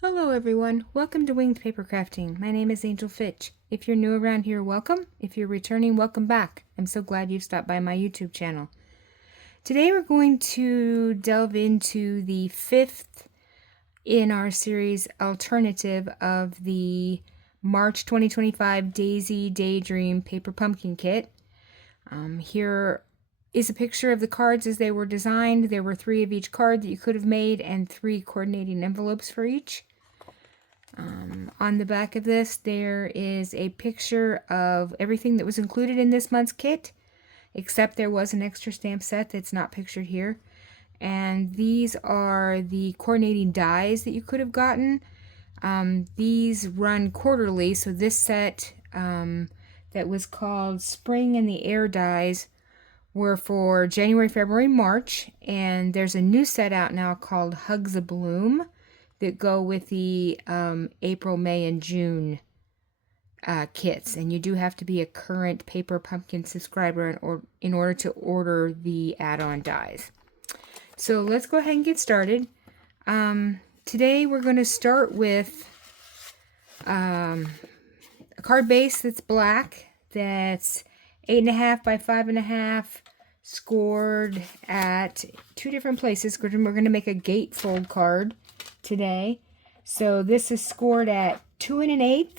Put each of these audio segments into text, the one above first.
Hello everyone, welcome to Winged Paper Crafting. My name is Angel Fitch. If you're new around here, welcome. If you're returning, welcome back. I'm so glad you've stopped by my YouTube channel. Today we're going to delve into the fifth in our series alternative of the March 2025 Daisy Daydream Paper Pumpkin Kit. Here is a picture of the cards as they were designed. There were 3 of each card that you could have made and 3 coordinating envelopes for each. On the back of this, there is a picture of everything that was included in this month's kit, except there was an extra stamp set that's not pictured here. And these are the coordinating dies that you could have gotten. These run quarterly, so this set that was called Spring in the Air dies were for January, February, March, and there's a new set out now called Hugs a Bloom that go with the April, May, and June kits. And you do have to be a current Paper Pumpkin subscriber in order to order the add-on dies. So let's go ahead and get started. Today we're going to start with a card base that's black, that's 8.5 by 5.5, scored at 2 different places. We're going to make a gatefold card today. So this is scored at 2 1/8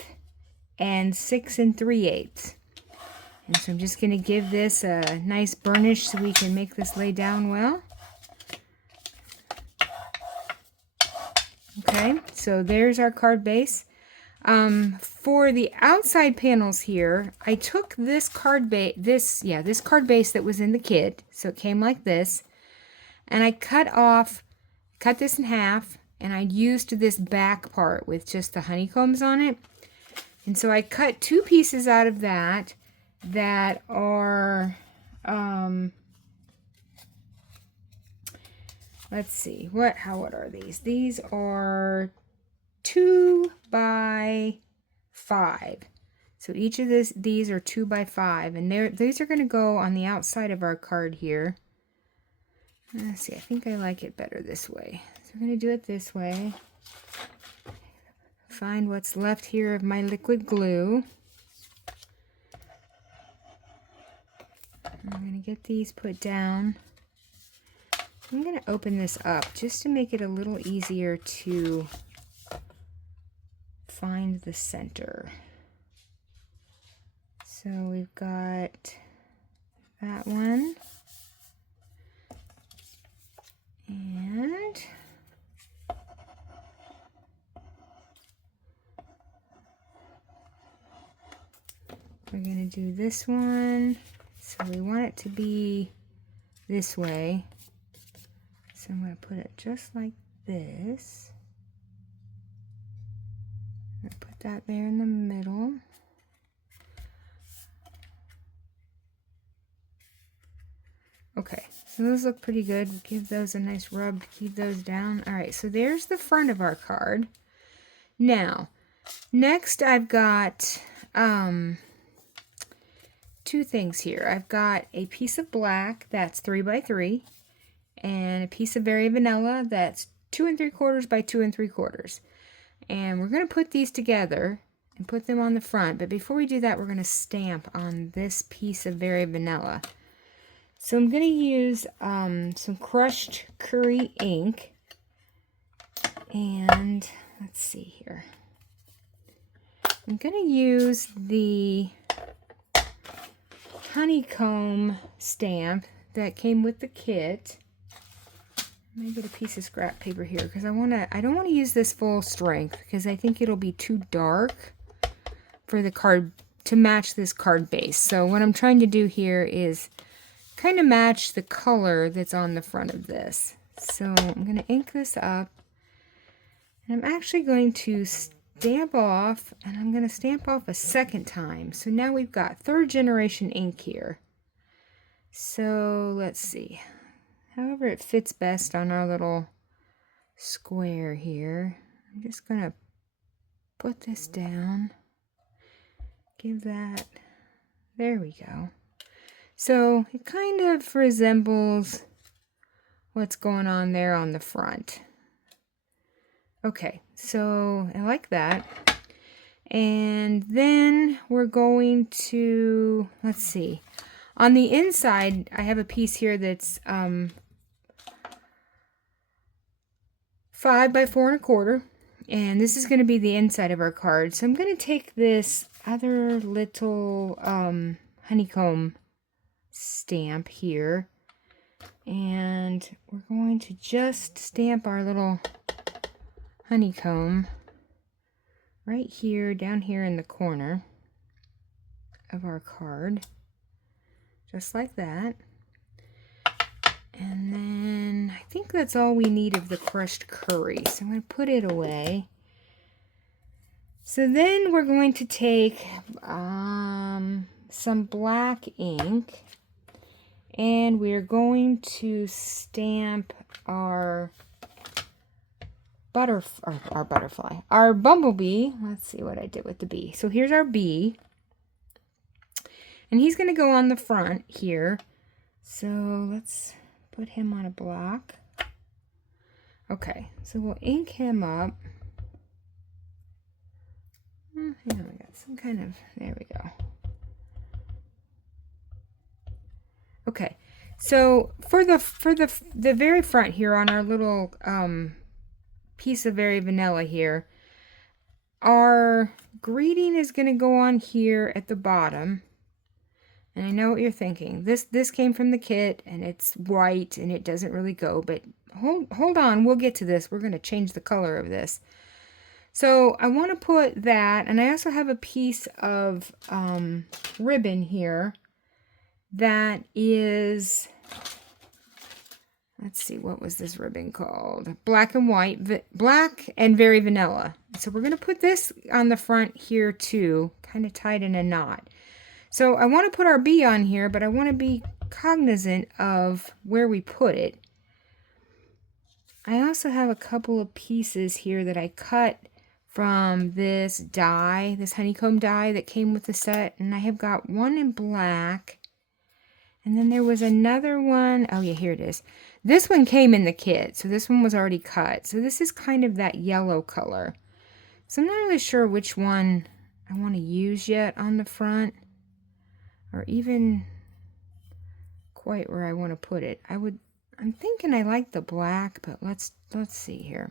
and 6 3/8. And so I'm just going to give this a nice burnish so we can make this lay down well. Okay, so there's our card base. For the outside panels here, I took this card base, this card base that was in the kit, so it came like this, and I cut this in half, and I used this back part with just the honeycombs on it. And so I cut 2 pieces out of that are, let's see, what are these? These are 2 by 5. So each of these are 2 by 5, and these are going to go on the outside of our card here. Let's see, I think I like it better this way. So we're going to do it this way. Find what's left here of my liquid glue. I'm going to get these put down. I'm going to open this up just to make it a little easier to find the center. So we've got that one. And we're going to do this one. So we want it to be this way. So I'm going to put it just like this. I'm going to put that there in the middle. Okay, so those look pretty good. Give those a nice rub to keep those down. All right, so there's the front of our card. Now, next I've got 2 things here. I've got a piece of black that's 3 by 3, and a piece of Very Vanilla that's 2 3/4 by 2 3/4. And we're going to put these together and put them on the front. But before we do that, we're going to stamp on this piece of Very Vanilla. So I'm going to use some crushed curry ink, and let's see here. I'm going to use the honeycomb stamp that came with the kit. I'm going to get a piece of scrap paper here because I don't want to use this full strength because I think it'll be too dark for the card to match this card base. So what I'm trying to do here is kind of match the color that's on the front of this. So I'm going to ink this up, and I'm actually going to stamp off, and I'm going to stamp off a second time. So now we've got 3rd generation ink here. So let's see, however it fits best on our little square here. I'm just going to put this down, give that, there we go. So it kind of resembles what's going on there on the front. Okay, so I like that. And then we're going to, let's see. On the inside, I have a piece here that's 5 by 4 1/4. And this is going to be the inside of our card. So I'm going to take this other little honeycomb stamp here. And we're going to just stamp our little honeycomb right here, down here in the corner of our card. Just like that. And then I think that's all we need of the crushed curry. So I'm going to put it away. So then we're going to take some black ink, and we're going to stamp our our bumblebee. Let's see what I did with the bee. So here's our bee, and he's going to go on the front here. So let's put him on a block. Okay, so we'll ink him up. Hang on, I got some kind of, there we go. Okay, so for the very front here on our little piece of Very Vanilla here, our greeting is going to go on here at the bottom. And I know what you're thinking. This came from the kit, and it's white, and it doesn't really go. But hold on, we'll get to this. We're going to change the color of this. So I want to put that, and I also have a piece of ribbon here that is, let's see, what was this ribbon called? Black and white, black and Very Vanilla. So we're going to put this on the front here too, kind of tied in a knot. So I want to put our bee on here, but I want to be cognizant of where we put it. I also have a couple of pieces here that I cut from this die, this honeycomb die that came with the set. And I have got one in black. And then there was another one. Oh yeah, here it is. This one came in the kit, so this one was already cut. So this is kind of that yellow color. So I'm not really sure which one I want to use yet on the front, or even quite where I want to put it. I'm thinking I like the black, but let's see here.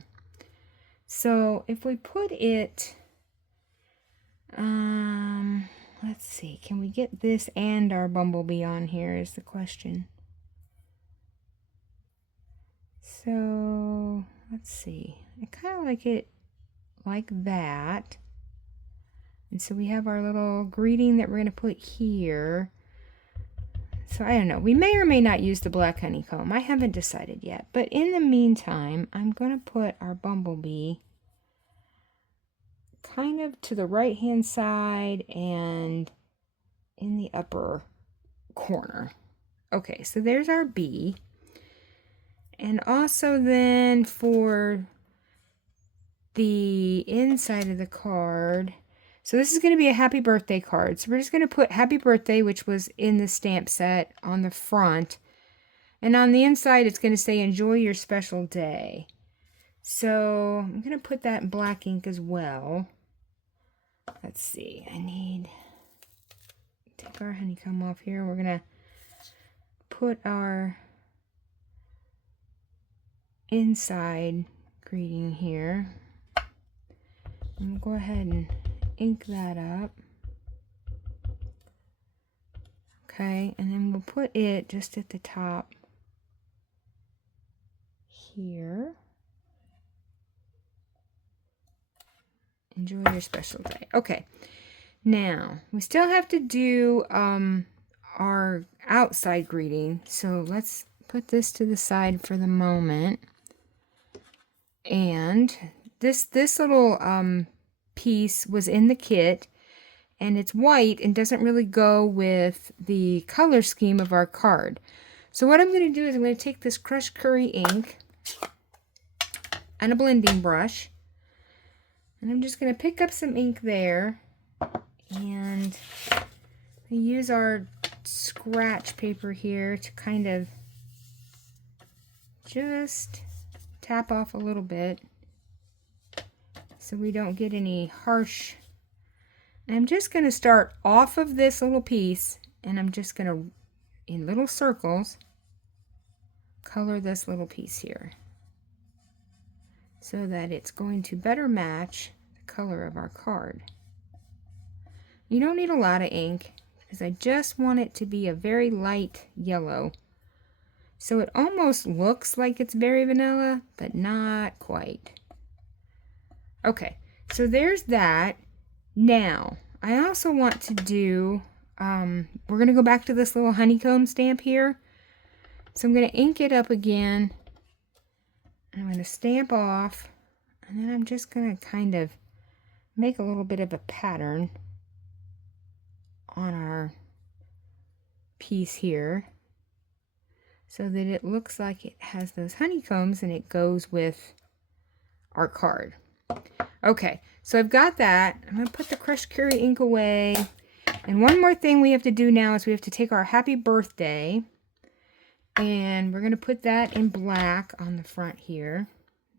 So if we put it, let's see, can we get this and our bumblebee on here is the question. So let's see, I kind of like it like that. And so we have our little greeting that we're going to put here. So I don't know, we may or may not use the black honeycomb. I haven't decided yet. But in the meantime, I'm going to put our bumblebee kind of to the right hand side and in the upper corner. Okay, so there's our bee. And also then for the inside of the card, so this is going to be a happy birthday card. So we're just going to put happy birthday, which was in the stamp set, on the front. And on the inside, it's going to say enjoy your special day. So I'm going to put that in black ink as well. Let's see. I need to take our honeycomb off here. We're going to put our inside greeting here. And we'll go ahead and ink that up. Okay, and then we'll put it just at the top here. Enjoy your special day. Okay, now we still have to do our outside greeting. So let's put this to the side for the moment. And this little piece was in the kit, and it's white and doesn't really go with the color scheme of our card. So what I'm going to do is I'm going to take this crushed curry ink and a blending brush, and I'm just going to pick up some ink there and use our scratch paper here to kind of just tap off a little bit. so we don't get any harsh. And I'm just going to start off of this little piece, and I'm just going to, in little circles, color this little piece here so that it's going to better match the color of our card. You don't need a lot of ink because I just want it to be a very light yellow. So it almost looks like it's berry vanilla, but not quite. Okay, so there's that. Now, I also want to do, we're going to go back to this little honeycomb stamp here. So I'm going to ink it up again. I'm going to stamp off, and then I'm just going to kind of make a little bit of a pattern on our piece here, so that it looks like it has those honeycombs and it goes with our card. Okay, so I've got that. I'm going to put the crushed curry ink away. And one more thing we have to do now is we have to take our happy birthday, and we're going to put that in black on the front here.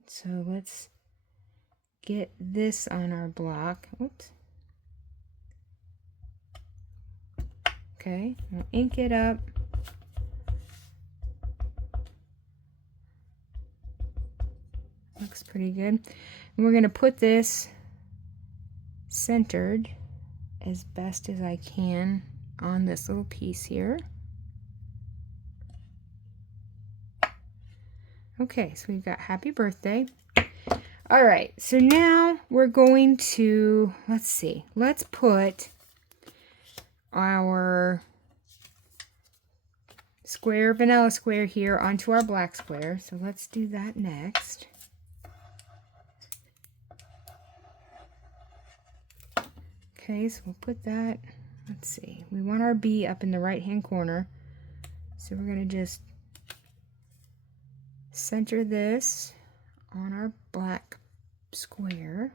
So let's get this on our block. Oops. Okay, we'll ink it up. Looks pretty good. And we're going to put this centered as best as I can on this little piece here. Okay, so we've got happy birthday. All right, so now we're going to, let's put our square, vanilla square here onto our black square. So let's do that next. Okay, so we'll put that, we want our B up in the right hand corner. So we're going to just center this on our black square.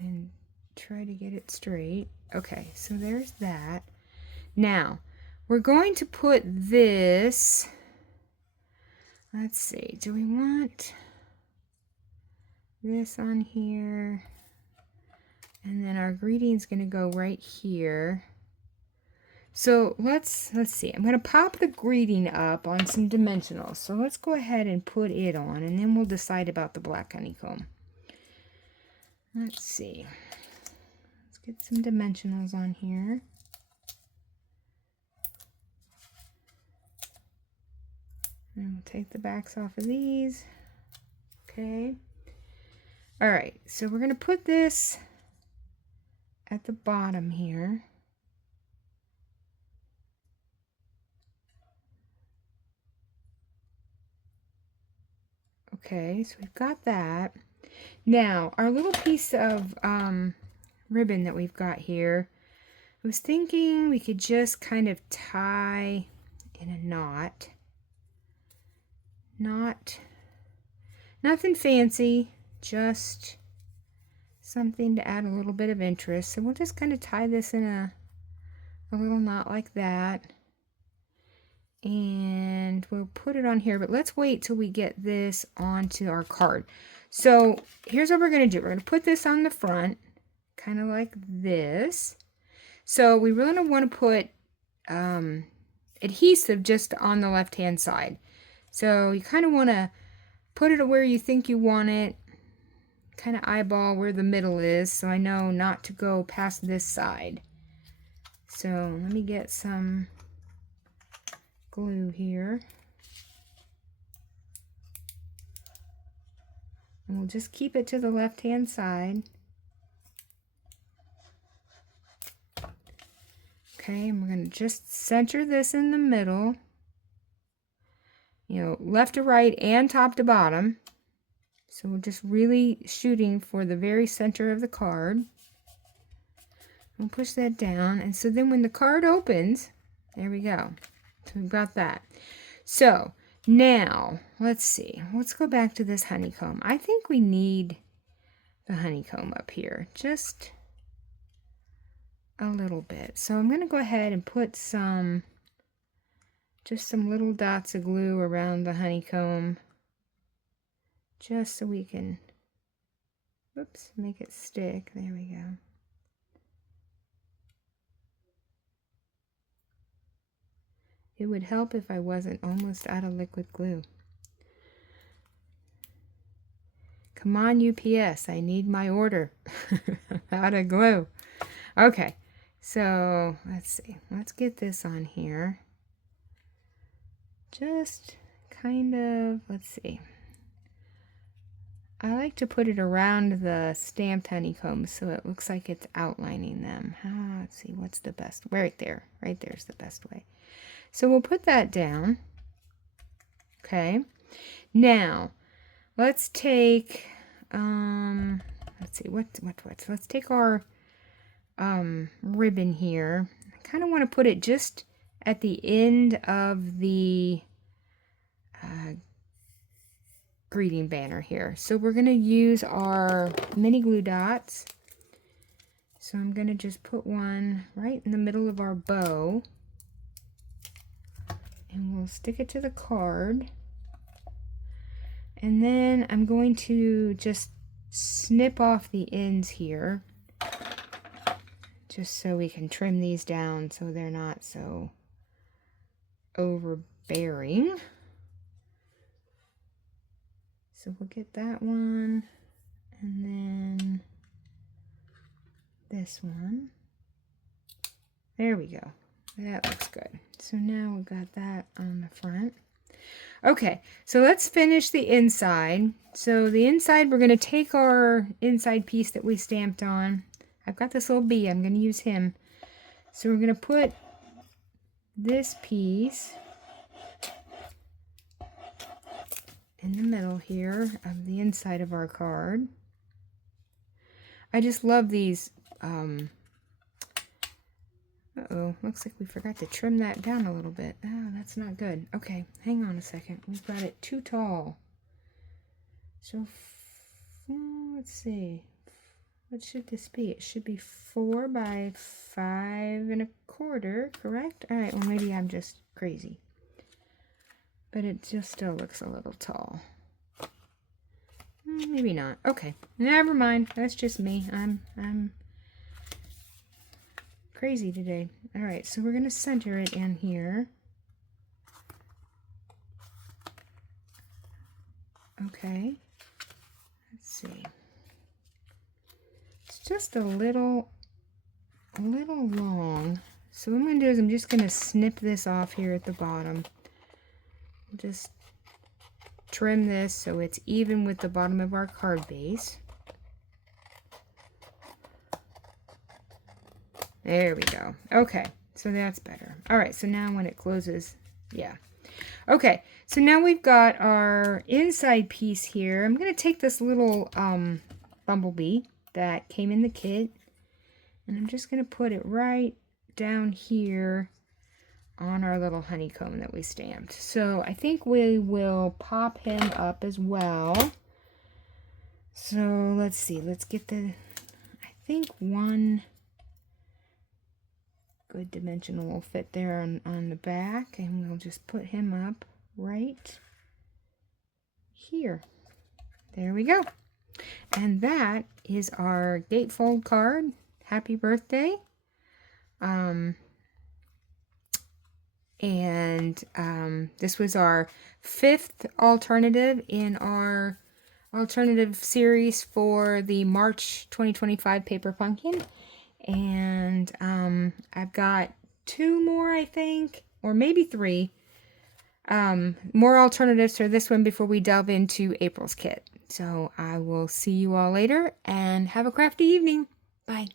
And try to get it straight. Okay, so there's that. Now, we're going to put this, do we want this on here? And then our greeting's going to go right here. So let's see. I'm going to pop the greeting up on some dimensionals. So let's go ahead and put it on, and then we'll decide about the black honeycomb. Let's see. Let's get some dimensionals on here. And we'll take the backs off of these. Okay. All right, so we're going to put this at the bottom here. Okay, so we've got that. Now, our little piece of ribbon that we've got here, I was thinking we could just kind of tie in a knot. Nothing fancy, just something to add a little bit of interest. So we'll just kind of tie this in a little knot like that. And we'll put it on here, but let's wait till we get this onto our card. So here's what we're going to do. We're going to put this on the front, kind of like this. So we really don't want to put adhesive just on the left-hand side. So you kind of want to put it where you think you want it, kind of eyeball where the middle is, so I know not to go past this side. So let me get some glue here. And we'll just keep it to the left-hand side. Okay, and we're going to just center this in the middle. You know, left to right and top to bottom. So we're just really shooting for the very center of the card. We'll push that down. And so then when the card opens, there we go. So we've got that. So now, let's see. Let's go back to this honeycomb. I think we need the honeycomb up here. Just a little bit. So I'm going to go ahead and put just some little dots of glue around the honeycomb. just so we can, whoops, make it stick. There we go. It would help if I wasn't almost out of liquid glue. Come on, UPS, I need my order. Out of glue. Okay, so let's see. Let's get this on here. Just kind of, let's see. I like to put it around the stamped honeycombs so it looks like it's outlining them. Let's see, what's the best? Right there. Right there's the best way. So we'll put that down. Okay. Now, let's take, let's see, let's take our ribbon here. I kind of want to put it just at the end of the greeting banner here. So we're going to use our mini glue dots. So I'm going to just put one right in the middle of our bow. And we'll stick it to the card. And then I'm going to just snip off the ends here. Just so we can trim these down so they're not so overbearing. So we'll get that one, and then this one. There we go. That looks good. So now we've got that on the front. Okay, so let's finish the inside. So the inside, we're going to take our inside piece that we stamped on. I've got this little bee. I'm going to use him. So we're going to put this piece in the middle here of the inside of our card. I just love these. Uh-oh, looks like we forgot to trim that down a little bit. Oh, that's not good. Okay, hang on a second. We've got it too tall. So, let's see. What should this be? It should be 4 by 5 1/4, correct? All right, well, maybe I'm just crazy. But it just still looks a little tall. Maybe not. Okay, never mind. That's just me. I'm crazy today. All right, so we're going to center it in here. Okay. Let's see. It's just a little long. So what I'm going to do is I'm just going to snip this off here at the bottom. Just trim this so it's even with the bottom of our card base. There we go. Okay, so that's better. All right, so now when it closes, yeah. Okay, so now we've got our inside piece here. I'm going to take this little bumblebee that came in the kit, and I'm just going to put it right down here on our little honeycomb that we stamped. So I think we will pop him up as well. So let's see, let's get the, I think one good dimensional will fit there on the back, and we'll just put him up right here. There we go. And that is our gatefold card. Happy birthday. This was our 5th alternative in our alternative series for the March 2025 Paper Pumpkin. And I've got 2 more, I think, or maybe 3 more alternatives for this one before we delve into April's kit. So I will see you all later, and have a crafty evening. Bye.